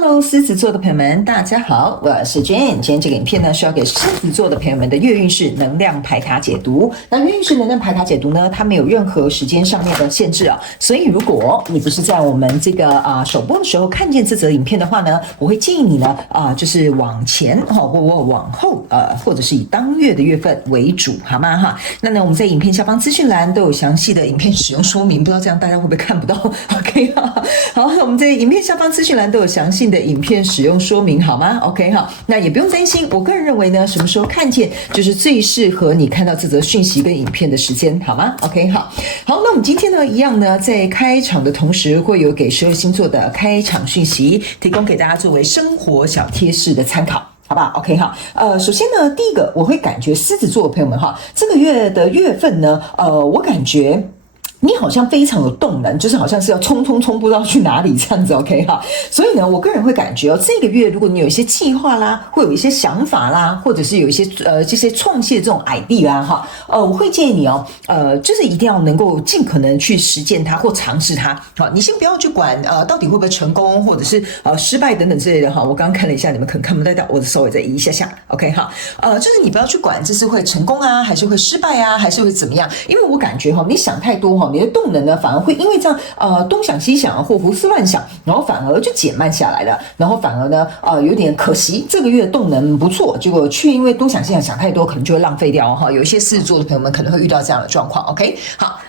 Hello，狮子座的朋友们，大家好，我是 Jane。今天这个影片呢，是要给狮子座的朋友们的月运势能量牌卡解读。那月运势能量牌卡解读呢，它没有任何时间上面的限制啊，所以如果你不是在我们这个首播的时候看见这则影片的话呢，我会建议你呢就是往前或往后或者是以当月的月份为主，好吗哈？那呢，我们在影片下方资讯栏都有详细的影片使用说明，不知道这样大家会不会看不到 ？OK 哈，好，我们在影片下方资讯栏都有详细的影片使用说明，好吗 ？OK 哈，那也不用担心。我个人认为呢，什么时候看见就是最适合你看到这则讯息跟影片的时间，好吗 ？OK 好，好，那我们今天呢，一样呢，在开场的同时，会有给12星座的开场讯息，提供给大家作为生活小贴士的参考。好吧 ，OK 哈，首先呢，第一个我会感觉狮子座的朋友们哈，这个月的月份呢，我感觉你好像非常有动能，就是好像是要冲，不知道去哪里这样子 ，OK 哈。所以呢，我个人会感觉这个月如果你有一些计划啦，会有一些想法啦，或者是有一些这些创新的这种 idea 啦哈，我会建议你就是一定要能够尽可能去实践它或尝试它。好，你先不要去管到底会不会成功，或者是失败等等之类的哈。我刚刚看了一下，你们可能看不到，我稍微再移一下 ，OK 哈。就是你不要去管这是会成功啊，还是会失败啊，还是会怎么样？因为我感觉你想太多你的动能呢，反而会因为这样东想西想或胡思乱想，然后反而就减慢下来了，然后反而呢有点可惜，这个月的动能不错，结果却因为东想西想想太多，可能就会浪费掉哈。有一些狮子座的朋友们可能会遇到这样的状况 ，OK？ 好。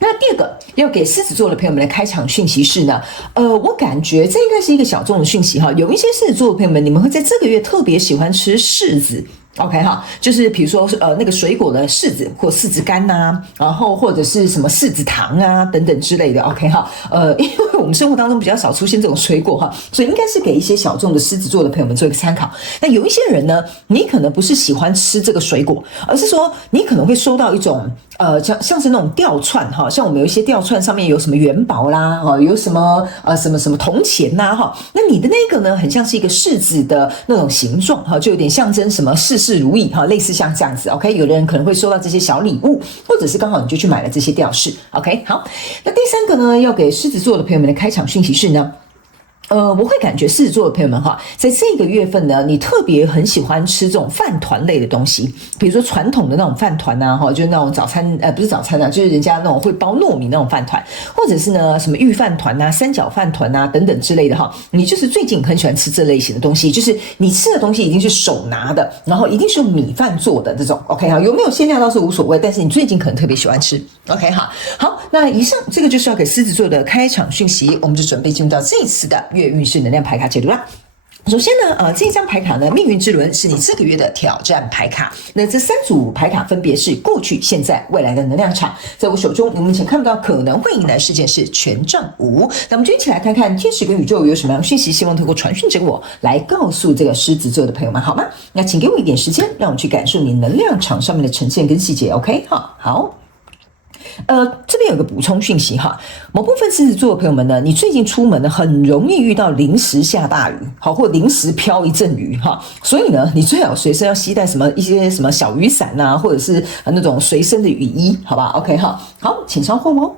那第二个要给狮子座的朋友们的开场讯息是呢，我感觉这应该是一个小众的讯息哈。有一些狮子座的朋友们，你们会在这个月特別喜歡吃柿子。OK 哈，就是比如说那个水果的柿子或柿子干呐，然后或者是什么柿子糖啊等等之类的 OK 哈，因为我们生活当中比较少出现这种水果哈，所以应该是给一些小众的狮子座的朋友们做一个参考。那有一些人呢，你可能不是喜欢吃这个水果，而是说你可能会收到一种像是那种吊串哈，像我们有一些吊串上面有什么元宝啦有什么什么铜钱呐哈，那你的那个呢，很像是一个柿子的那种形状哈，就有点象征什么事事如意哈，类似像这样子 OK， 有的人可能会收到这些小礼物，或者是刚好你就去买了这些吊饰 OK 好，那第三个呢，要给狮子座的朋友们的开场讯息是呢。我会感觉狮子座的朋友们哈，在这个月份呢，你特别很喜欢吃这种饭团类的东西，比如说传统的那种饭团啊，哈，就是那种早餐不是早餐啊，就是人家那种会包糯米那种饭团，或者是呢什么御饭团啊、三角饭团啊等等之类的哈。你就是最近很喜欢吃这类型的东西，就是你吃的东西一定是手拿的，然后一定是用米饭做的这种 OK 哈，有没有馅料倒是无所谓，但是你最近可能特别喜欢吃 OK 哈。好，那以上这个就是要给狮子座的开场讯息，我们就准备进入到这一次的月运势能量牌卡解读啦。首先呢，这张牌卡呢，命运之轮是你这个月的挑战牌卡。那这3组牌卡分别是过去、现在、未来的能量场。在我手中，你目前看不到可能会迎来事件是权杖5。那我们就一起来看看天使跟宇宙有什么样的讯息，希望透过传讯给我来告诉这个狮子座的朋友们，好吗？那请给我一点时间，让我去感受你能量场上面的呈现跟细节 ，OK？ 好。这边有个补充讯息哈，某部分狮子座的朋友们呢，你最近出门呢，很容易遇到临时下大雨，好，或临时飘一阵雨哈，所以呢，你最好随身要携带一些什么小雨伞啊，或者是那种随身的雨衣，好吧 ？OK 哈，好，请稍后哦。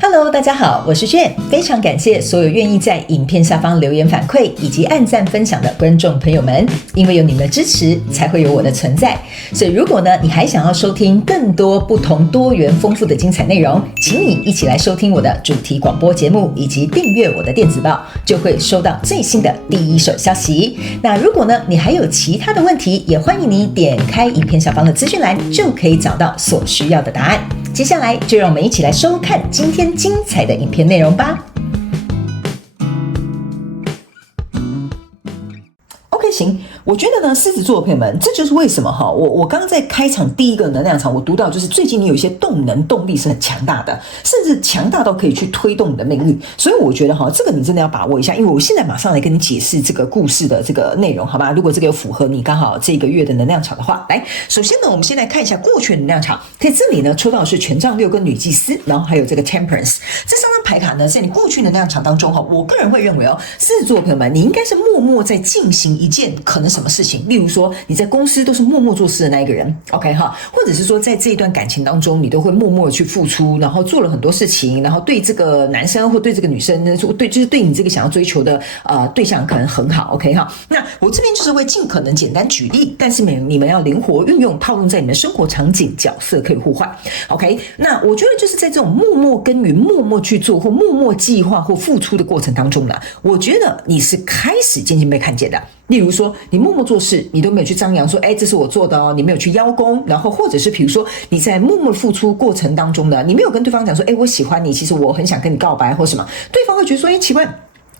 Hello， 大家好，我是Jane，非常感谢所有愿意在影片下方留言反馈以及按赞分享的观众朋友们，因为有你们的支持，才会有我的存在。所以如果呢，你还想要收听更多不同多元丰富的精彩内容，请你一起来收听我的主题广播节目，以及订阅我的电子报，就会收到最新的第一手消息。那如果呢，你还有其他的问题，也欢迎你点开影片下方的资讯栏，就可以找到所需要的答案。接下来就让我们一起来收看今天精彩的影片内容吧。OK， 行，我觉得呢，狮子座的朋友们，这就是为什么哈，我刚刚在开场第一个能量场，我读到就是最近你有一些动力是很强大的，甚至强大到可以去推动你的命运。所以我觉得哈，这个你真的要把握一下，因为我现在马上来跟你解释这个故事的这个内容，好吧？如果这个有符合你刚好这个月的能量场的话，来，首先呢，我们先来看一下过去的能量场，在这里呢抽到的是权杖6跟女祭司，然后还有这个 Temperance， 这3张牌卡呢，在你过去的能量场当中哈，我个人会认为狮子座的朋友们，你应该是默默在进行一件可能是什么事情，例如说你在公司都是默默做事的那一个人 OK 哈，或者是说在这一段感情当中你都会默默的去付出，然后做了很多事情，然后对这个男生或对这个女生就是对你这个想要追求的对象可能很好 OK 哈。那我这边就是会尽可能简单举例，但是你们要灵活运用套用在你们生活场景，角色可以互换 OK。 那我觉得就是在这种默默耕耘默默去做或默默计划或付出的过程当中呢，我觉得你是开始渐渐被看见的。例如说你默默做事，你都没有去张扬说这是我做的哦，你没有去邀功，然后或者是比如说你在默默付出过程当中呢，你没有跟对方讲说我喜欢你，其实我很想跟你告白或什么，对方会觉得说奇怪，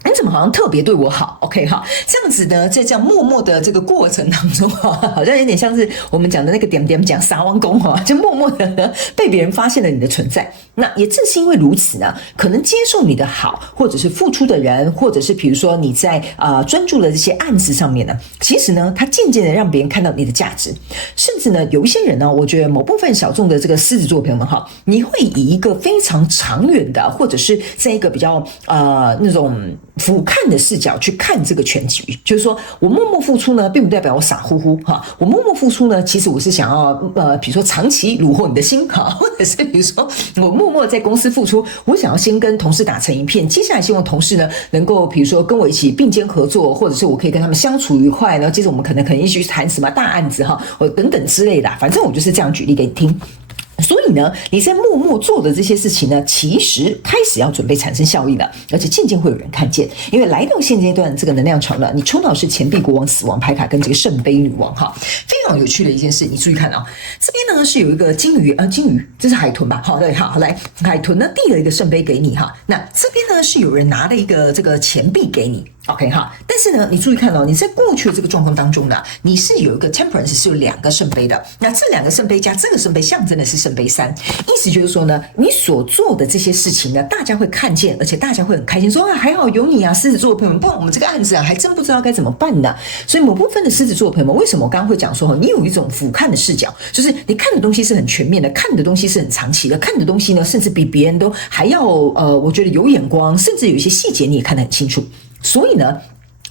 你怎么好像特别对我好 OK 哈，这样子呢，在这样默默的这个过程当中好像有点像是我们讲的那个点点讲撒网功就默默的被别人发现了你的存在。那也正是因为如此呢，可能接受你的好或者是付出的人，或者是比如说你在专注的这些案子上面呢，其实呢它渐渐的让别人看到你的价值。甚至呢有一些人呢，我觉得某部分小众的这个狮子座朋友们你会以一个非常长远的，或者是在一个比较那种俯瞰的视角去看这个全局，就是说我默默付出呢，并不代表我傻乎乎我默默付出呢，其实我是想要比如说长期虏获你的心或者是比如说我默默在公司付出，我想要先跟同事打成一片，接下来希望同事呢能够比如说跟我一起并肩合作，或者是我可以跟他们相处愉快，然后接着我们可能一起去谈什么大案子或等等之类的，反正我就是这样举例给你听。所以呢，你在默默做的这些事情呢，其实开始要准备产生效益了，而且渐渐会有人看见。因为来到现阶段这个能量场呢，你抽到的是钱币国王、死亡牌卡跟这个圣杯女王非常有趣的一件事。你注意看这边呢是有一个金鱼这是海豚吧？对，好来，海豚呢递了一个圣杯给你那这边呢是有人拿了一个这个钱币给你。OK 但是呢，你注意看你在过去的这个状况当中呢，你是有一个 temperance 是有2个圣杯的，那这2个圣杯加这个圣杯象征的是圣杯3，意思就是说呢，你所做的这些事情呢，大家会看见，而且大家会很开心，说还好有你狮子座的朋友们，不然我们这个案子还真不知道该怎么办呢。所以某部分的狮子座的朋友们，为什么我刚刚会讲说你有一种俯瞰的视角，就是你看的东西是很全面的，看的东西是很长期的，看的东西呢，甚至比别人都还要我觉得有眼光，甚至有一些细节你也看得很清楚。所以呢，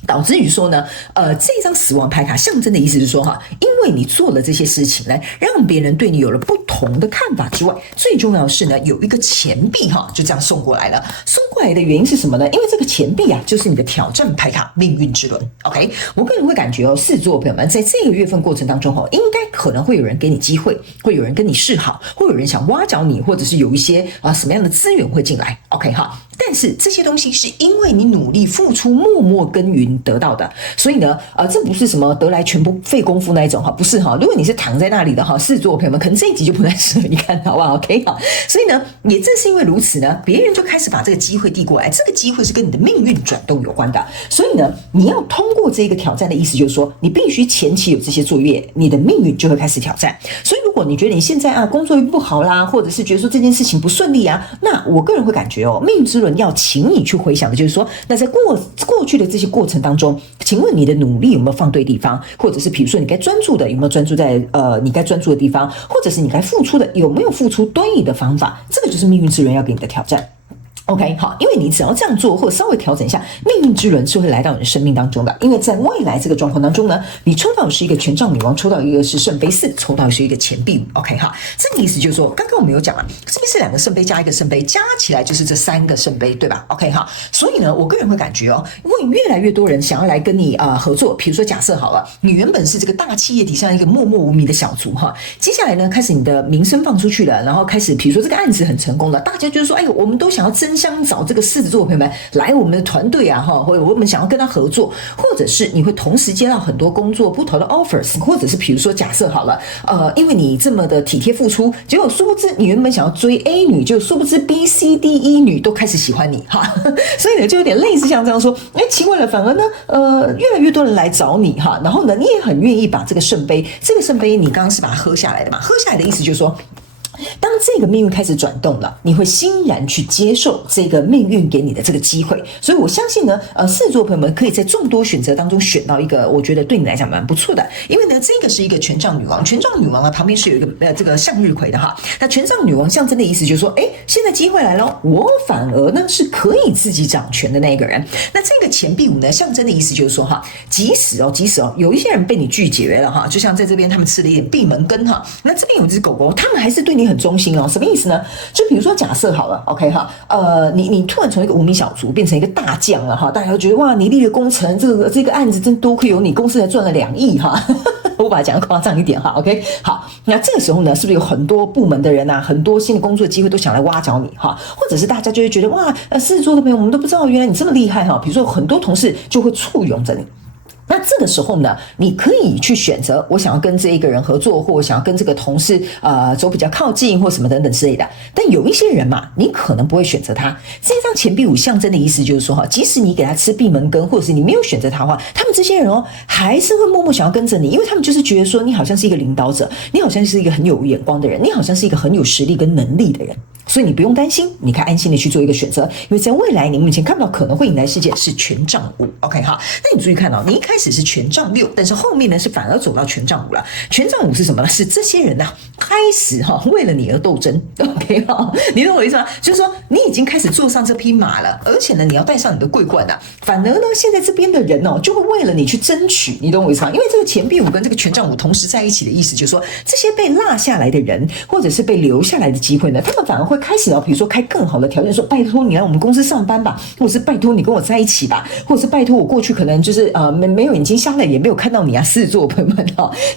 导致于说呢，这张死亡牌卡象征的意思是说因为你做了这些事情来让别人对你有了不同的看法之外，最重要的是呢，有一个钱币就这样送过来了。送过来的原因是什么呢？因为这个钱币就是你的挑战牌卡命运之轮 OK。 我个人会感觉狮子座朋友们在这个月份过程当中应该可能会有人给你机会，会有人跟你示好，会有人想挖角你，或者是有一些什么样的资源会进来 OK 但是这些东西是因为你努力付出默默耕耘得到的，所以呢这不是什么得来全不费功夫那一种不是如果你是躺在那里的狮子座朋友们，可能这一集就不太适合你看好不好 OK 所以呢也正是因为如此呢，别人就开始把这个机会递过来，这个机会是跟你的命运转动有关的。所以呢你要通过这个挑战的意思就是说，你必须前期有这些作业，你的命运就会开始挑战。所以如果你觉得你现在工作运不好啦，或者是觉得说这件事情不顺利那我个人会感觉命运之轮要请你去回想的就是说，那在过去的这些过程当中，请问你的努力有没有放对地方，或者是比如说你该专注的有没有专注在你该专注的地方，或者是你该付出的有没有付出对的方法，这个就是命运之轮要给你的挑战。OK 好，因为你只要这样做，或者稍微调整一下，命运之轮是会来到你的生命当中的。因为在未来这个状况当中呢，你抽到的是一个权杖女王，抽到一个是圣杯4，抽到的是一个钱币 OK 哈，这个意思就是说，刚刚我们有讲了，这边是2个圣杯加1个圣杯，加起来就是这3个圣杯，对吧 OK 哈，所以呢，我个人会感觉因为越来越多人想要来跟你合作，比如说假设好了，你原本是这个大企业底下一个默默无名的小卒接下来呢，开始你的名声放出去了，然后开始比如说这个案子很成功了，大家就是说，我们都想要相找这个狮子座的朋友们来我们的团队或者我们想要跟他合作，或者是你会同时接到很多工作不同的 offers， 或者是比如说假设好了，因为你这么的体贴付出，结果殊不知你原本想要追 A 女，就殊不知 B、C、D、E 女都开始喜欢你所以呢就有点类似像这样说，奇怪了，反而呢越来越多人来找你然后呢你也很愿意把这个圣杯你刚刚是把它喝下来的嘛，喝下来的意思就是说，当这个命运开始转动了，你会欣然去接受这个命运给你的这个机会。所以我相信呢，狮子座朋友们可以在众多选择当中选到一个，我觉得对你来讲蛮不错的。因为呢，这个是一个权杖女王，权杖女王啊，旁边是有一个这个向日葵的哈。那权杖女王象征的意思就是说，现在机会来了，我反而呢是可以自己掌权的那一个人。那这个钱币五呢，象征的意思就是说哈，即使有一些人被你拒绝了哈，就像在这边他们吃了一点闭门羹哈，那这边有一只狗狗，他们还是对你很忠心哦。什么意思呢？就比如说假设好了 ，OK 哈，你突然从一个无名小卒变成一个大将了哈，大家都觉得哇，你立了功臣，这个案子真多亏有你，公司才赚了2亿哈。我把它讲得夸张一点哈 ，OK， 好，那这个时候呢，是不是有很多部门的人啊，很多新的工作机会都想来挖角你哈，或者是大家就会觉得哇，狮子座的朋友我们都不知道原来你这么厉害哈，比如说很多同事就会簇拥着你。那这个时候呢，你可以去选择，我想要跟这一个人合作，或我想要跟这个同事走比较靠近，或什么等等之类的。但有一些人嘛，你可能不会选择他。这张钱币五象征的意思就是说哈，即使你给他吃闭门羹，或者是你没有选择他的话，他们这些人还是会默默想要跟着你，因为他们就是觉得说你好像是一个领导者，你好像是一个很有眼光的人，你好像是一个很有实力跟能力的人。所以你不用担心，你可以安心的去做一个选择，因为在未来你目前看不到可能会迎来事件是权杖五 ，OK 哈。那你注意看你一开始是权杖6，但是后面呢是反而走到权杖5了。权杖5是什么呢？是这些人开始为了你而斗争 ，OK 哈。你懂我意思吗？就是说你已经开始坐上这匹马了，而且呢你要带上你的桂冠反而呢现在这边的人就会为了你去争取，你懂我意思吗？因为这个钱币5跟这个权杖5同时在一起的意思，就是说这些被落下来的人，或者是被留下来的机会呢，他们反而会开始比如说开更好的条件，说拜托你来我们公司上班吧，或者是拜托你跟我在一起吧，或者是拜托我过去可能就是没有眼睛瞎了也没有看到你狮子座朋友们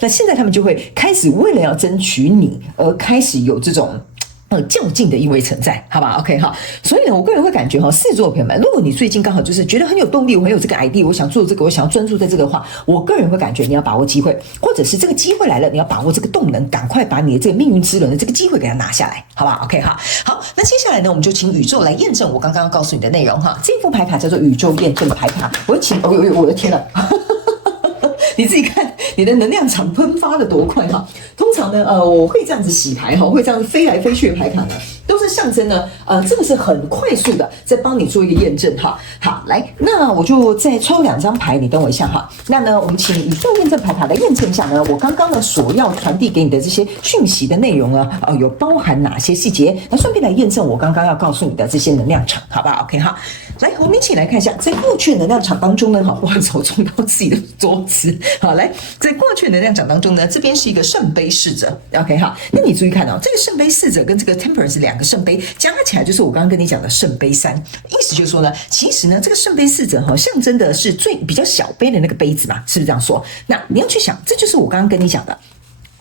那现在他们就会开始为了要争取你而开始有这种较劲的意味存在，好吧 ？OK 哈，所以呢，我个人会感觉狮子座的朋友们，如果你最近刚好就是觉得很有动力，我很有这个 idea， 我想做这个，我想要专注在这个的话，我个人会感觉你要把握机会，或者是这个机会来了，你要把握这个动能，赶快把你的这个命运之轮的这个机会给它拿下来，好吧 ？OK 哈，好，那接下来呢，我们就请宇宙来验证我刚刚要告诉你的内容哈。这副牌卡叫做宇宙验证牌卡，我会请，我的天哪！你自己看你的能量场喷发的多快哈！通常呢，我会这样子洗牌哈，会这样子飞来飞去的牌卡呢，都是象征呢，这个是很快速的在帮你做一个验证哈。好，来，那我就再抽2张牌，你等我一下哈。那呢，我们请宇宙验证牌卡来验证一下呢，我刚刚呢所要传递给你的这些讯息的内容呢，有包含哪些细节？那顺便来验证我刚刚要告诉你的这些能量场，好吧 ？OK 哈。来，我们一起来看一下，在过去的能量场当中呢，不好意思，我撞到自己的桌子。好，来，在过去的能量场当中呢，这边是一个圣杯侍者 ，OK 哈。那你注意看这个圣杯侍者跟这个 Temperance 2个圣杯加起来就是我刚刚跟你讲的圣杯3，意思就是说呢，其实呢，这个圣杯侍者象征的是比较小杯的那个杯子嘛，是不是这样说？那你要去想，这就是我刚刚跟你讲的。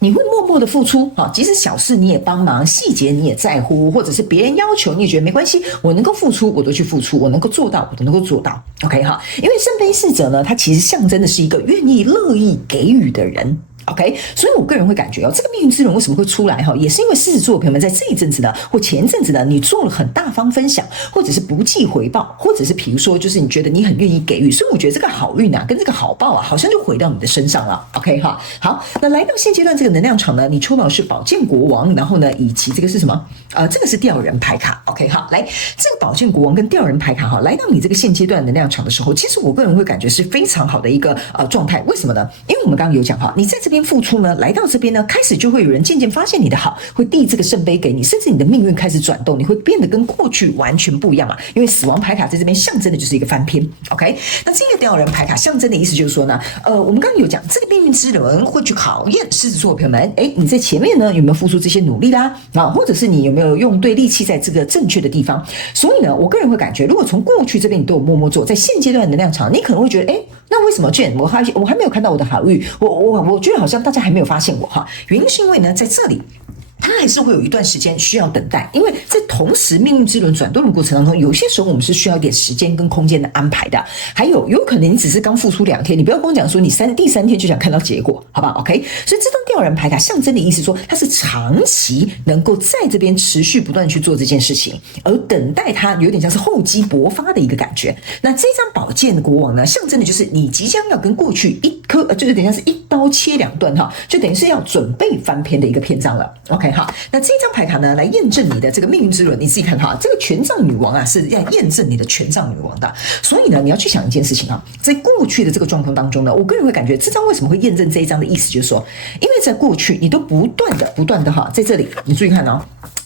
你会默默的付出，即使小事你也帮忙，细节你也在乎，或者是别人要求你也觉得没关系，我能够付出我都去付出，我能够做到我都能够做到 ，OK 哈？因为圣杯侍者呢，它其实象征的是一个愿意乐意给予的人。OK， 所以我个人会感觉这个命运之轮为什么会出来也是因为狮子座的朋友们在这一阵子呢，或前一阵子呢，你做了很大方分享，或者是不计回报，或者是比如说就是你觉得你很愿意给予，所以我觉得这个好运跟这个好报好像就回到你的身上了。OK 哈，好，那来到现阶段这个能量场呢，你抽到的是宝剑国王，然后呢，以及这个是什么？这个是吊人牌卡。OK 好，来这个宝剑国王跟吊人牌卡来到你这个现阶段能量场的时候，其实我个人会感觉是非常好的一个状态。为什么呢？因为我们刚刚有讲你在这边付出呢，来到这边呢，开始就会有人渐渐发现你的好，会递这个圣杯给你，甚至你的命运开始转动，你会变得跟过去完全不一样嘛。因为死亡牌卡在这边象征的就是一个翻篇 ，OK？ 那这个吊人牌卡象征的意思就是说呢，我们刚刚有讲这个命运之轮会去考验狮子座的朋友们，你在前面呢有没有付出这些努力啦？或者是你有没有用对力气在这个正确的地方？所以呢，我个人会感觉，如果从过去这边你都有默默做，在现阶段的能量场，你可能会觉得，那为什么 Jane 我还没有看到我的好运？我觉得好像大家还没有发现我原因是因为呢，在这里。它还是会有一段时间需要等待，因为在同时命运之轮转动的过程当中，有些时候我们是需要一点时间跟空间的安排的。还有可能你只是刚付出2天，你不要跟我讲说你第3天就想看到结果，好不好 ？OK？ 所以这张吊人牌卡象征的意思说，它是长期能够在这边持续不断去做这件事情，而等待它有点像是厚积薄发的一个感觉。那这张宝剑的国王呢，象征的就是你即将要跟过去就是等于像是一刀切2段就等于是要准备翻篇的一个篇章了。OK？ OK 哈，那这张牌卡呢，来验证你的这个命运之轮，你自己看哈，这个权杖女王啊是要验证你的权杖女王的，所以呢，你要去想一件事情啊，在过去的这个状况当中呢，我个人会感觉这张为什么会验证这一张的意思，就是说，因为在过去你都不断的哈，在这里你注意看哦。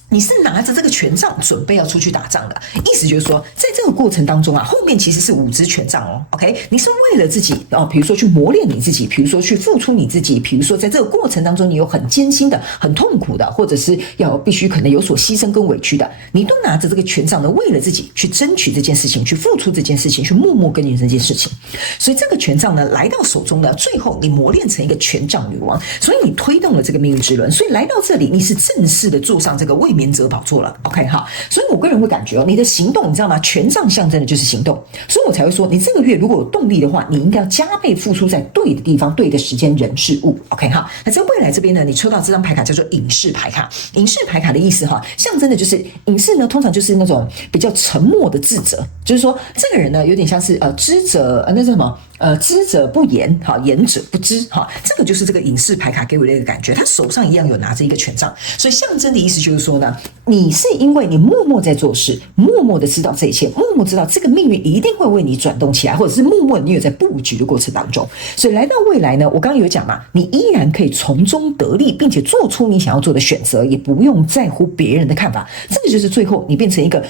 你是拿着这个权杖准备要出去打仗的，意思就是说，在这个过程当中啊，后面其实是5支权杖哦 ，OK， 你是为了自己哦，比如说去磨练你自己，比如说去付出你自己，比如说在这个过程当中你有很艰辛的、很痛苦的，或者是要必须可能有所牺牲跟委屈的，你都拿着这个权杖呢，为了自己去争取这件事情，去付出这件事情，去默默耕耘这件事情。所以这个权杖呢来到手中呢，最后你磨练成一个权杖女王，所以你推动了这个命运之轮，所以来到这里你是正式的坐上这个卫冕者宝座了 ，OK 哈。所以我个人会感觉哦，你的行动你知道吗？权杖象征的就是行动，所以我才会说，你这个月如果有动力的话，你应该要加倍付出在对的地方、对的时间、人、事物 ，OK 哈。那在未来这边呢，你抽到这张牌卡叫做隐士牌卡，隐士牌卡的意思哈，象征的就是隐士呢，通常就是那种比较沉默的智者，就是说这个人呢有点像是知者那是什么？知者不言，哈，言者不知，哈，这个就是这个隐士牌卡给我的一个感觉。他手上一样有拿着一个权杖，所以象征的意思就是说呢，你是因为你默默在做事，默默的知道这一切，默默知道这个命运一定会为你转动起来，或者是默默你有在布局的过程当中。所以来到未来呢，我刚刚有讲嘛，你依然可以从中得利，并且做出你想要做的选择，也不用在乎别人的看法。这个就是最后你变成一个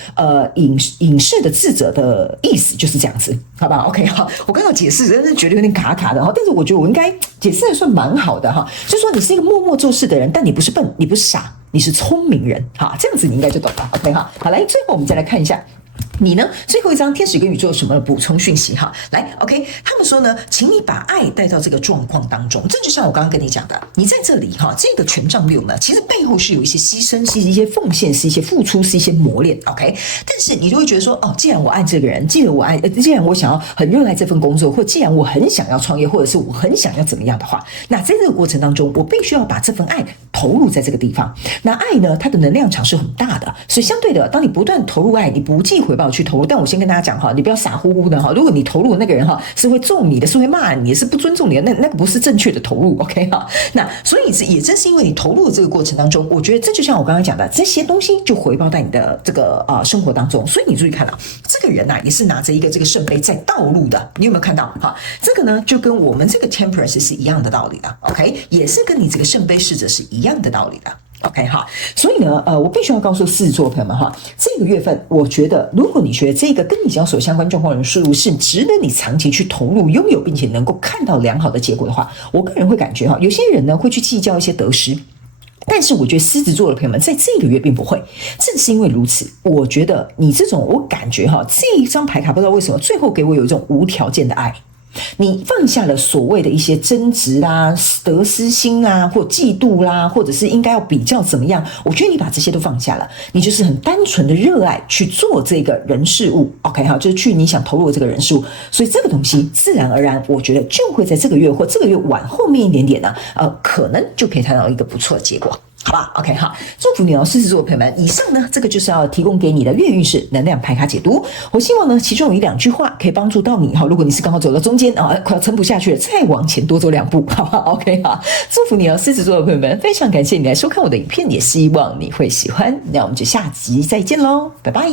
隐士的智者的意思，就是这样子，好不好 ？OK 好，我刚刚解释。真是觉得有点卡卡的哈，但是我觉得我应该解释的算蛮好的哈，就是说你是一个默默做事的人，但你不是笨，你不是傻，你是聪明人哈，这样子你应该就懂了 ，OK 哈。好，来，最后我们再来看一下。你呢？最后一张天使跟宇宙有什么补充讯息哈？来 ，OK， 他们说呢，请你把爱带到这个状况当中。这就像我刚刚跟你讲的，你在这里哈，这个权杖6呢，其实背后是有一些牺牲，是一些奉献，是一些付出，是一些磨练 ，OK。但是你就会觉得说，哦，既然我爱这个人，既然我想要很热爱这份工作，或既然我很想要创业，或者是我很想要怎么样的话，那在这个过程当中，我必须要把这份爱投入在这个地方。那爱呢，它的能量场是很大的，所以相对的，当你不断投入爱，你不计回报去投入。但我先跟大家讲哈，你不要傻乎乎的哈。如果你投入的那个人哈是会揍你的，是会骂你的，是不尊重你的，那个不是正确的投入 ，OK 哈。那所以也正是因为你投入的这个过程当中，我觉得这就像我刚刚讲的，这些东西就回报在你的这个生活当中。所以你注意看啊，这个人呐也是拿着一个这个圣杯在道路的，你有没有看到哈？这个呢就跟我们这个 Temperance 是一样的道理的 ，OK， 也是跟你这个圣杯侍者是一样的道理的。OK 哈，所以呢，我必须要告诉狮子座朋友们哈，这个月份我觉得，如果你觉得这个跟你交手相关状况的人事物是值得你长期去投入、拥有，并且能够看到良好的结果的话，我个人会感觉哈，有些人呢会去计较一些得失。但是我觉得狮子座的朋友们在这个月并不会，正是因为如此，我觉得你这种我感觉哈，这一张牌卡不知道为什么最后给我有一种无条件的爱。你放下了所谓的一些争执啦、得失心啦，或嫉妒啦，或者是应该要比较怎么样？我觉得你把这些都放下了，你就是很单纯的热爱去做这个人事物 ，OK 哈，就是去你想投入的这个人事物，所以这个东西自然而然，我觉得就会在这个月或这个月往后面一点点呢，可能就可以看到一个不错的结果。好吧 ，OK 好，祝福你哦，狮子座的朋友们。以上呢，这个就是要提供给你的月运势能量牌卡解读。我希望呢，其中有1-2句话可以帮助到你哈。如果你是刚好走到中间啊，快要撑不下去了，再往前多走2步，好吧 ？OK 好，祝福你哦，狮子座的朋友们。非常感谢你来收看我的影片，也希望你会喜欢。那我们就下集再见喽，拜拜。